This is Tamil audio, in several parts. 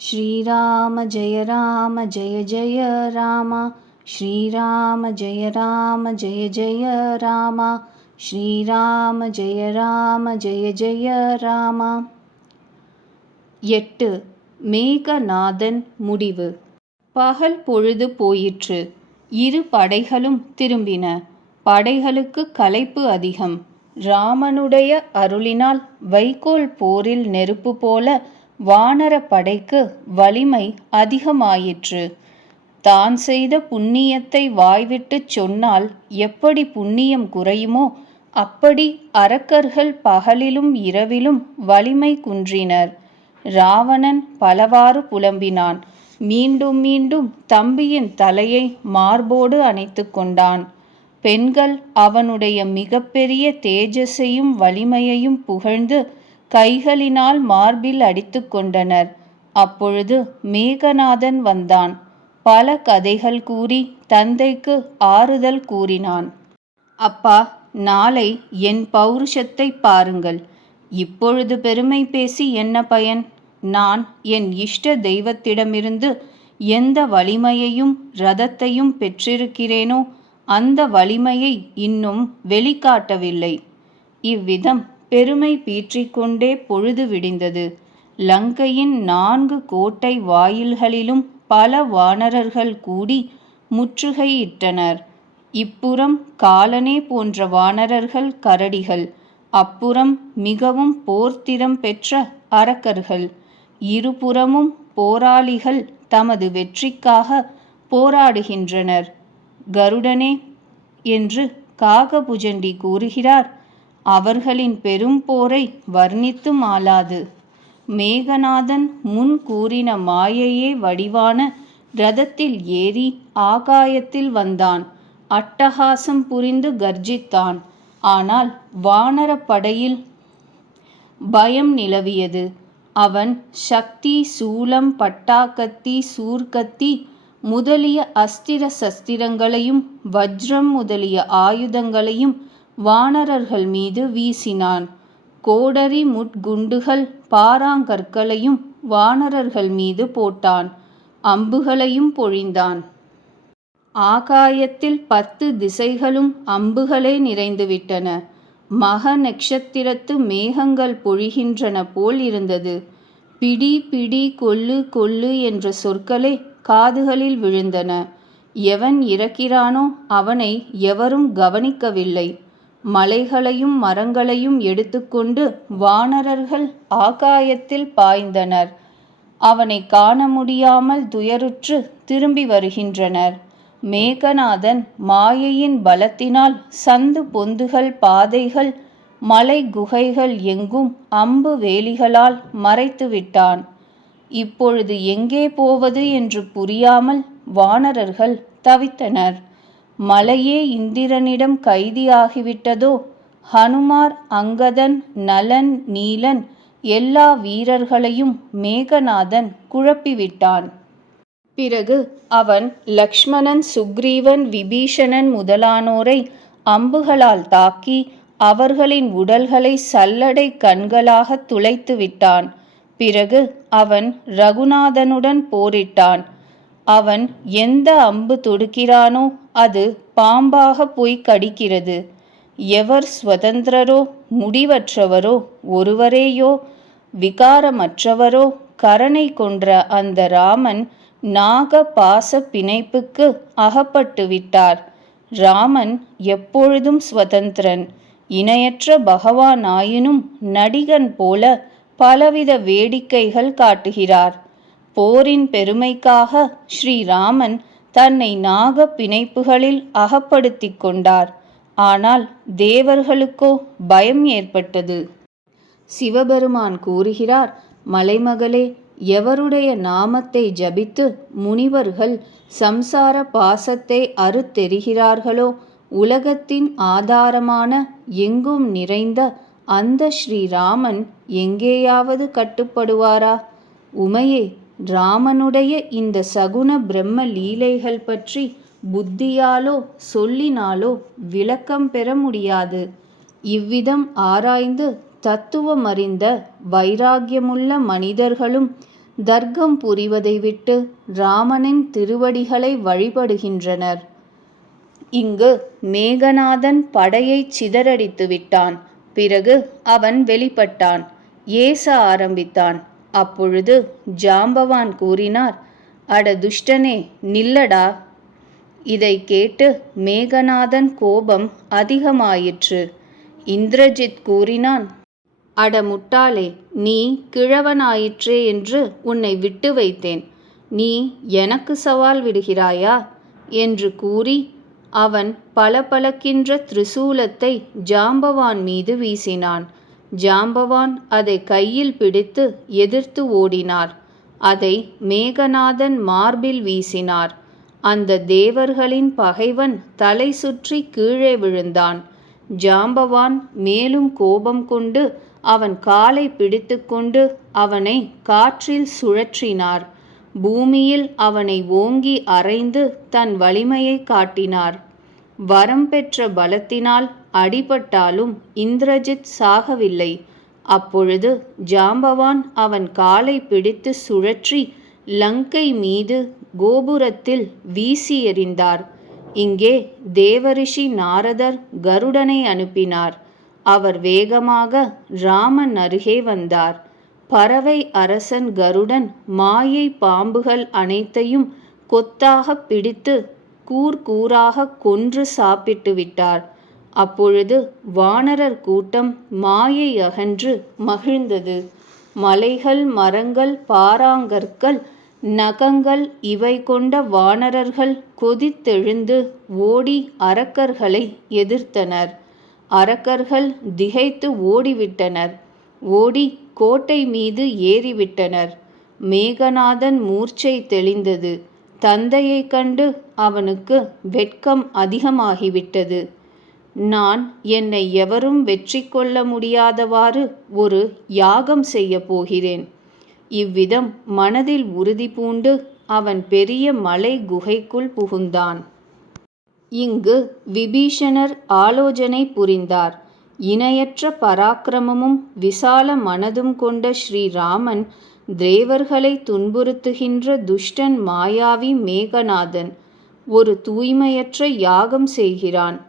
श्रीराम जय राम जय जय राम श्रीराम जय राम जय जय राम श्रीराम जय राम जय जय ராமா எட்டு மேகநாதன் முடிவு பகல் பொழுது போயிற்று இரு படைகளும் திரும்பின படைகளுக்கு களைப்பு அதிகம் ராமனுடைய அருளினால் வைக்கோல் போரில் நெருப்பு போல வானர படைக்கு வலிமை அதிகமாயிற்று. தான் செய்த புண்ணியத்தை வாய்விட்டுச் சொன்னால் எப்படி புண்ணியம் குறையுமோ அப்படி அரக்கர்கள் பகலிலும் இரவிலும் வலிமை குன்றினர். ராவணன் பலவாறு புலம்பினான். மீண்டும் மீண்டும் தம்பியின் தலையை மார்போடு அணைத்து கொண்டான். பெண்கள் அவனுடைய மிகப்பெரிய தேஜஸையும் வலிமையையும் புகழ்ந்து கைகளினால் மார்பில் அடித்து கொண்டனர். அப்பொழுது மேகநாதன் வந்தான். பல கதைகள் கூறி தந்தைக்கு ஆறுதல் கூறினான். அப்பா நாளை என் பௌருஷத்தை பாருங்கள். இப்பொழுது பெருமை பேசி என்ன பயன்? நான் என் இஷ்ட தெய்வத்திடமிருந்து எந்த வலிமையையும் ரதத்தையும் பெற்றிருக்கிறேனோ அந்த வலிமையை இன்னும் வெளிக்காட்டவில்லை. இவ்விதம் பெருமை பீற்றிக்கொண்டே பொழுது விடிந்தது. லங்கையின் நான்கு கோட்டை வாயில்களிலும் பல வானரர்கள் கூடி முற்றுகையிட்டனர் இப்புறம் காலனே போன்ற வானரர்கள் கரடிகள் அப்புறம் மிகவும் போர்த்திறம் பெற்ற அரக்கர்கள். இருபுறமும் போராளிகள் தமது வெற்றிக்காக போராடுகின்றனர். கருடனே என்று காகபுஜண்டி கூறுகிறார். அவர்களின் பெரும் போரை வர்ணித்து ஆளாது. மேகநாதன் முன் கூறின மாயையே வடிவான ரதத்தில் ஏறி ஆகாயத்தில் வந்தான். அட்டகாசம் புரிந்து கர்ஜித்தான். ஆனால் வானர படையில் பயம் நிலவியது. அவன் சக்தி சூலம் பட்டாக்கத்தி சூர்க்கத்தி முதலிய அஸ்திர சஸ்திரங்களையும் வஜ்ரம் முதலிய ஆயுதங்களையும் வானரர்கள் மீது வீசினான். கோடரி முட்குண்டுகள் பாறாங்கற்களையும் வானரர்கள் மீது போட்டான். அம்புகளையும் பொழிந்தான். ஆகாயத்தில் பத்து திசைகளும் அம்புகளே நிறைந்துவிட்டன. மக நட்சத்திரத்து மேகங்கள் பொழிகின்றன போல் இருந்தது. பிடி பிடி கொல்லு கொல்லு என்ற சொற்களே காதுகளில் விழுந்தன. எவன் இறக்கிறானோ அவனை எவரும் கவனிக்கவில்லை. மலைகளையும் மரங்களையும் எடுத்துக்கொண்டு வானரர்கள் ஆகாயத்தில் பாய்ந்தனர். அவனை காண முடியாமல் துயருற்று திரும்பி வருகின்றனர். மேகநாதன் மாயையின் பலத்தினால் சந்து பொந்துகள் பாதைகள் மலை குகைகள் எங்கும் அம்பு வேலிகளால் மறைத்து விட்டான். இப்பொழுது எங்கே போவது என்று புரியாமல் வானரர்கள் தவித்தனர். மலையே இந்திரனிடம் கைதியாகிவிட்டதோ? ஹனுமார் அங்கதன் நலன் நீலன் எல்லா வீரர்களையும் மேகநாதன் குழப்பிவிட்டான். பிறகு அவன் லக்ஷ்மணன் சுக்ரீவன் விபீஷணன் முதலானோரை அம்புகளால் தாக்கி அவர்களின் உடல்களை சல்லடை கண்களாக துளைத்து விட்டான். பிறகு அவன் ரகுநாதனுடன் போரிட்டான். அவன் எந்த அம்பு தொடுக்கிறானோ அது பாம்பாக போய் கடிக்கிறது. எவர் சுதந்திரரோ முடிவற்றவரோ ஒருவரேயோ விகாரமற்றவரோ கரணை கொன்ற அந்த ராமன் நாக பாச பிணைப்புக்கு அகப்பட்டு விட்டார். ராமன் எப்பொழுதும் சுதந்திரன் இணையற்ற பகவானாயினும் நடிகன் போல பலவித வேடிக்கைகள் காட்டுகிறார். போரின் பெருமைக்காக ஸ்ரீராமன் தன்னை நாக பிணைப்புகளில் அகப்படுத்தி கொண்டார். ஆனால் தேவர்களுக்கோ பயம் ஏற்பட்டது. சிவபெருமான் கூறுகிறார் மலைமகளே எவருடைய நாமத்தை ஜபித்து முனிவர்கள் சம்சார பாசத்தை அறுத்தெறிகிறார்களோ உலகத்தின் ஆதாரமான எங்கும் நிறைந்த அந்த ஸ்ரீராமன் எங்கேயாவது கட்டுப்படுவாரா? உமையே ராமனுடைய இந்த சகுன பிரம்ம லீலைகள் பற்றி புத்தியாலோ சொல்லினாலோ விளக்கம் பெற முடியாது. இவ்விதம் ஆராய்ந்து தத்துவமறிந்த வைராக்கியமுள்ள மனிதர்களும் தர்க்கம் புரிவதை விட்டு ராமனின் திருவடிகளை வழிபடுகின்றனர். இங்கு மேகநாதன் படையைச் சிதறடித்து விட்டான் பிறகு அவன் வெளிப்பட்டான். ஏச ஆரம்பித்தான். அப்பொழுது ஜாம்பவான் கூறினார் அட துஷ்டனே நில்லடா. இதை கேட்டு மேகநாதன் கோபம் அதிகமாயிற்று. இந்திரஜித் கூறினான் அட முட்டாளே நீ கிழவனாயிற்றே என்று உன்னை விட்டு வைத்தேன். நீ எனக்கு சவால் விடுகிறாயா? என்று கூறி அவன் பளபளக்கின்ற திரிசூலத்தை ஜாம்பவான் மீது வீசினான். ஜாம்பவான் அதை கையில் பிடித்து எதிர்த்து ஓடினார். அதை மேகநாதன் மார்பில் வீசினார். அந்த தேவர்களின் பகைவன் தலை சுற்றி கீழே விழுந்தான். ஜாம்பவான் மேலும் கோபம் கொண்டு அவன் காலை பிடித்துக்கொண்டு அவனை காற்றில் சுழற்றினார். பூமியில் அவனை ஓங்கி அரைந்து தன் வலிமையை காட்டினார். வரம் பெற்ற பலத்தினால் அடிபட்டாலும் இந்திரஜித் சாகவில்லை. அப்பொழுது ஜாம்பவான் அவன் காலை பிடித்து சுழற்றி லங்கை மீது கோபுரத்தில் வீசி எறிந்தார். இங்கே தேவரிஷி நாரதர் கருடனை அனுப்பினார். அவர் வேகமாக ராமன் அருகே வந்தார். பறவை அரசன் கருடன் மாயை பாம்புகள் அனைத்தையும் கொத்தாக பிடித்து கூர் கூறாக கொன்று சாப்பிட்டு விட்டார். அப்பொழுது வானரர் கூட்டம் மாயை அகன்று மகிழ்ந்தது. மலைகள் மரங்கள் பாராங்கற்கள் நகங்கள் இவை கொண்ட வானரர்கள் கொதித்தெழுந்து ஓடி அரக்கர்களை எதிர்த்தனர். அரக்கர்கள் திகைத்து ஓடிவிட்டனர். ஓடி கோட்டை மீது ஏறிவிட்டனர். மேகநாதன் மூர்ச்சை தெளிந்தது. தந்தையைக் கண்டு அவனுக்கு வெட்கம் அதிகமாகிவிட்டது. நான் என்னை எவரும் வெற்றி கொள்ள முடியாதவாறு ஒரு யாகம் செய்யப் போகிறேன். இவ்விதம் மனதில் உறுதி பூண்டு அவன் பெரிய மலை குகைக்குள் புகுந்தான். இங்கு விபீஷணர் ஆலோசனை புரிந்தார். இணையற்ற பராக்கிரமமும் விசால மனதும் கொண்ட ஸ்ரீராமன் தேவர்களை துன்புறுத்துகின்ற துஷ்டன் மாயாவி மேகநாதன் ஒரு தூய்மையற்ற யாகம் செய்கிறான்.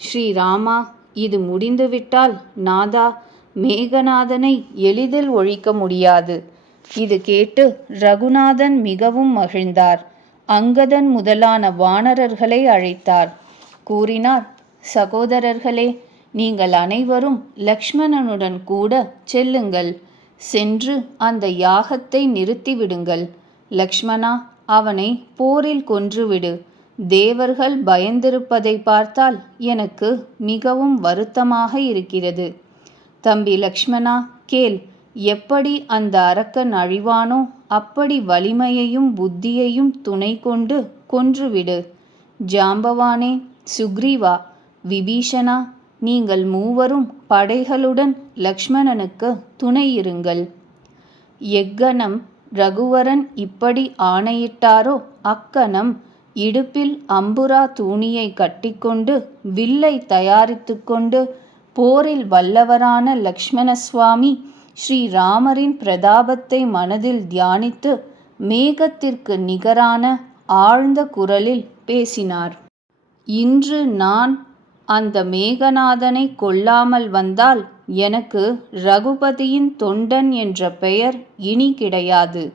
ஸ்ரீராமா இது முடிந்துவிட்டால் நாதா மேகநாதனை எளிதில் ஒழிக்க முடியாது. இது கேட்டு ரகுநாதன் மிகவும் மகிழ்ந்தார். அங்கதன் முதலான வானரர்களை அழைத்தார். கூறினார் சகோதரர்களே நீங்கள் அனைவரும் லக்ஷ்மணனுடன் கூட செல்லுங்கள். சென்று அந்த யாகத்தை நிறுத்திவிடுங்கள். லக்ஷ்மணா அவனை போரில் கொன்றுவிடு. தேவர்கள் பயந்திருப்பதை பார்த்தால் எனக்கு மிகவும் வருத்தமாக இருக்கிறது. தம்பி லக்ஷ்மணா கேள் எப்படி அந்த அரக்கன் அழிவானோ அப்படி வலிமையையும் புத்தியையும் துணை கொண்டு கொன்றுவிடு. ஜாம்பவானே சுக்ரீவா விபீஷணா நீங்கள் மூவரும் படைகளுடன் லக்ஷ்மணனுக்கு துணையிருங்கள். எக்கணம் ரகுவரன் இப்படி ஆணையிட்டாரோ? அக்கணம் இடுப்பில் அம்புரா தூணியை கட்டிக்கொண்டு வில்லை தயாரித்து கொண்டு போரில் வல்லவரான லக்ஷ்மண சுவாமி ஸ்ரீராமரின் பிரதாபத்தை மனதில் தியானித்து மேகத்திற்கு நிகரான ஆழ்ந்த குரலில் பேசினார். இன்று நான் அந்த மேகநாதனை கொல்லாமல் வந்தால் எனக்கு ரகுபதியின் தொண்டன் என்ற பெயர் இனி கிடையாது.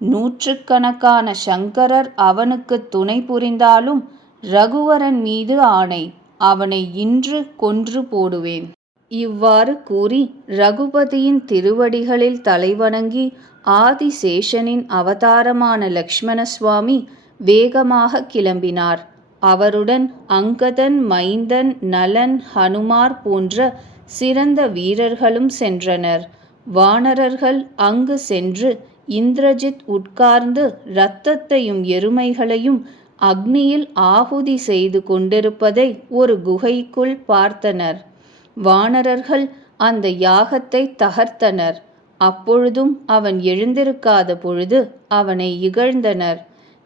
நூற்றுக்கணக்கான சங்கரர் அவனுக்கு துணை புரிந்தாலும் ரகுவரன் மீது ஆணை. அவனை இன்று கொன்று போடுவேன். இவ்வாறு கூறி ரகுபதியின் திருவடிகளில் தலைவணங்கி ஆதிசேஷனின் அவதாரமான லக்ஷ்மண சுவாமி வேகமாக கிளம்பினார். அவருடன் அங்கதன் மைந்தன் நலன் ஹனுமார் போன்ற சிறந்த வீரர்களும் சென்றனர். வானரர்கள் அங்கு சென்று இந்திரஜித் உட்கார்ந்து இரத்தத்தையும் எருமைகளையும் அக்னியில் ஆகுதி செய்து கொண்டிருப்பதை ஒரு குகைக்குள் பார்த்தனர். வானரர்கள் அந்த யாகத்தை தகர்த்தனர். அப்பொழுதும் அவன் எழுந்திருக்காத பொழுது அவனை இகழ்ந்தனர்.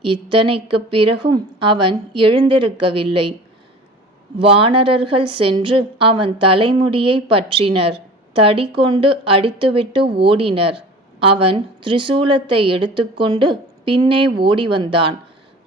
இத்தனைக்குப் பிறகும் அவன் எழுந்திருக்கவில்லை. வானரர்கள் சென்று அவன் தலைமுடியை பற்றினர். தடி கொண்டு அடித்துவிட்டு ஓடினர். அவன் திரிசூலத்தை எடுத்துக்கொண்டு பின்னே ஓடி வந்தான்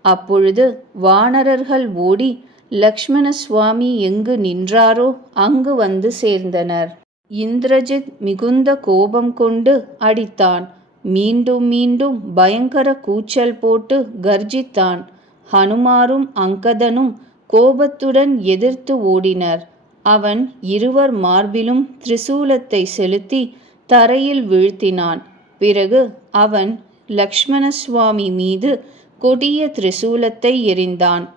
அப்பொழுது வானரர்கள் ஓடி லக்ஷ்மண சுவாமி எங்கு நின்றாரோ அங்கு வந்து சேர்ந்தனர். இந்திரஜித் மிகுந்த கோபம் கொண்டு அடித்தான். மீண்டும் மீண்டும் பயங்கர கூச்சல் போட்டு கர்ஜித்தான். ஹனுமாரும் அங்கதனும் கோபத்துடன் எதிர்த்து ஓடினர். அவன் இருவர் மார்பிலும் திரிசூலத்தை செலுத்தி தரையில் வீழ்த்தினான். பிறகு அவன் லக்ஷ்மண சுவாமி மீது கொடிய திரிசூலத்தை எறிந்தான்.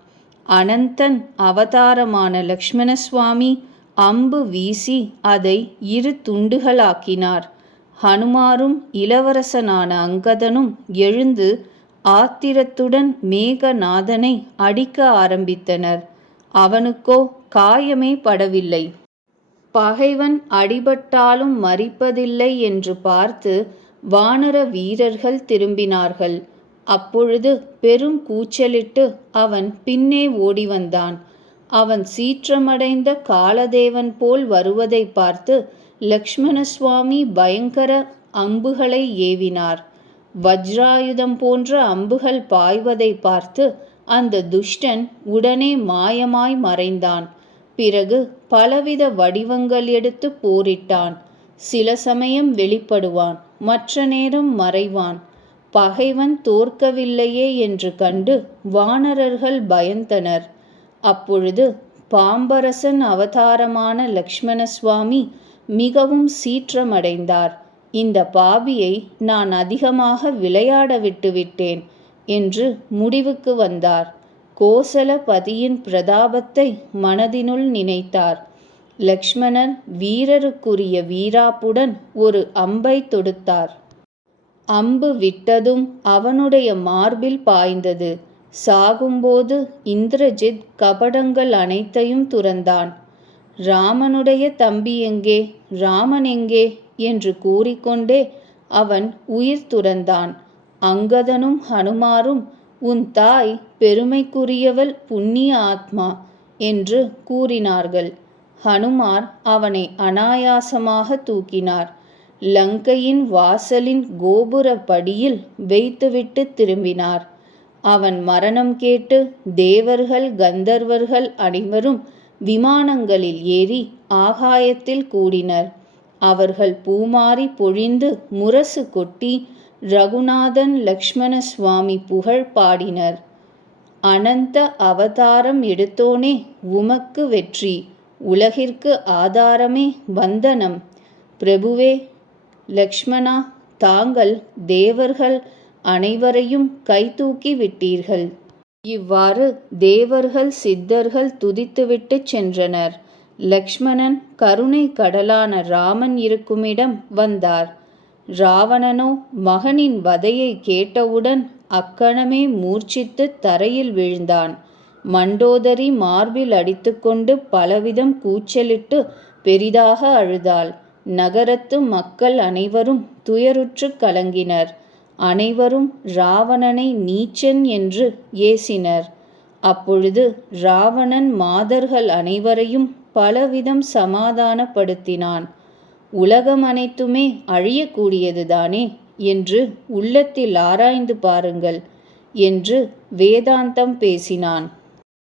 அனந்தன் அவதாரமான லக்ஷ்மண சுவாமி அம்பு வீசி அதை இரு துண்டுகளாக்கினார். ஹனுமாரும் இளவரசனான அங்கதனும் எழுந்து ஆத்திரத்துடன் மேகநாதனை அடிக்க ஆரம்பித்தனர். அவனுக்கோ காயமே படவில்லை. பகைவன் அடிபட்டாலும் மறிப்பதில்லை என்று பார்த்து வானர வீரர்கள் திரும்பினார்கள். அப்பொழுது பெரும் கூச்சலிட்டு அவன் பின்னே ஓடி வந்தான். அவன் சீற்றமடைந்த காலதேவன் போல் வருவதை பார்த்து லக்ஷ்மணசுவாமி பயங்கர அம்புகளை ஏவினார். வஜ்ராயுதம் போன்ற அம்புகள் பாய்வதை பார்த்து அந்த துஷ்டன் உடனே மாயமாய் மறைந்தான். பிறகு பலவித வடிவங்கள் எடுத்து போரிட்டான். சில சமயம் வெளிப்படுவான் மற்ற நேரம் மறைவான். பகைவன் தோற்கவில்லையே என்று கண்டு வானரர்கள் பயந்தனர். அப்பொழுது பாம்பரசன் அவதாரமான லக்ஷ்மண சுவாமி மிகவும் சீற்றமடைந்தார். இந்த பாபியை நான் அதிகமாக விளையாட விட்டுவிட்டேன் என்று முடிவுக்கு வந்தார். கோசலபதியின் பிரதாபத்தை மனதினுள் நினைத்தார். லக்ஷ்மணர் வீரருக்குரிய வீராப்புடன் ஒரு அம்பை தொடுத்தார். அம்பு விட்டதும் அவனுடைய மார்பில் பாய்ந்தது. சாகும்போது இந்திரஜித் கபடங்கள் அனைத்தையும் துறந்தான். ராமனுடைய தம்பி எங்கே? ராமன் எங்கே? என்று கூறிக்கொண்டே அவன் உயிர் துறந்தான். அங்கதனும் ஹனுமாரும் உன் தாய் பெருமைக்குரியவள் புண்ணிய ஆத்மா என்று கூறினார்கள். ஹனுமார் அவனை அனாயாசமாக தூக்கினார். லங்கையின் வாசலின் கோபுர படியில் வைத்துவிட்டு திரும்பினார். அவன் மரணம் கேட்டு தேவர்கள் கந்தர்வர்கள் அனைவரும் விமானங்களில் ஏறி ஆகாயத்தில் கூடினர். அவர்கள் பூமாரி பொழிந்து முரசு கொட்டி ரகுநாதன் லக்ஷ்மண சுவாமி புகழ் பாடினர். அனந்த அவதாரம் எடுத்தோனே உமக்கு வெற்றி. உலகிற்கு ஆதாரமே வந்தனம். பிரபுவே லக்ஷ்மணா தாங்கள் தேவர்கள் அனைவரையும் கைதூக்கி விட்டீர்கள். இவ்வாறு தேவர்கள் சித்தர்கள் துதித்துவிட்டு சென்றனர். லக்ஷ்மணன் கருணை கடலான ராமன் இருக்குமிடம் வந்தார். ராவணனோ மகனின் வதையை கேட்டவுடன் அக்கணமே மூர்ச்சித்து தரையில் விழுந்தான். மண்டோதரி மார்பில் அடித்துக்கொண்டு பலவிதம் கூச்சலிட்டு பெரிதாக அழுதாள். நகரத்து மக்கள் அனைவரும் துயருற்று கலங்கினர். அனைவரும் ராவணனை நீச்சன் என்று ஏசினர். அப்பொழுது ராவணன் மாதர்கள் அனைவரையும் பலவிதம் சமாதானப்படுத்தினான். உலகம் அனைத்துமே அழியக்கூடியதுதானே என்று உள்ளத்தில் ஆராய்ந்து பாருங்கள் என்று வேதாந்தம் பேசினான்.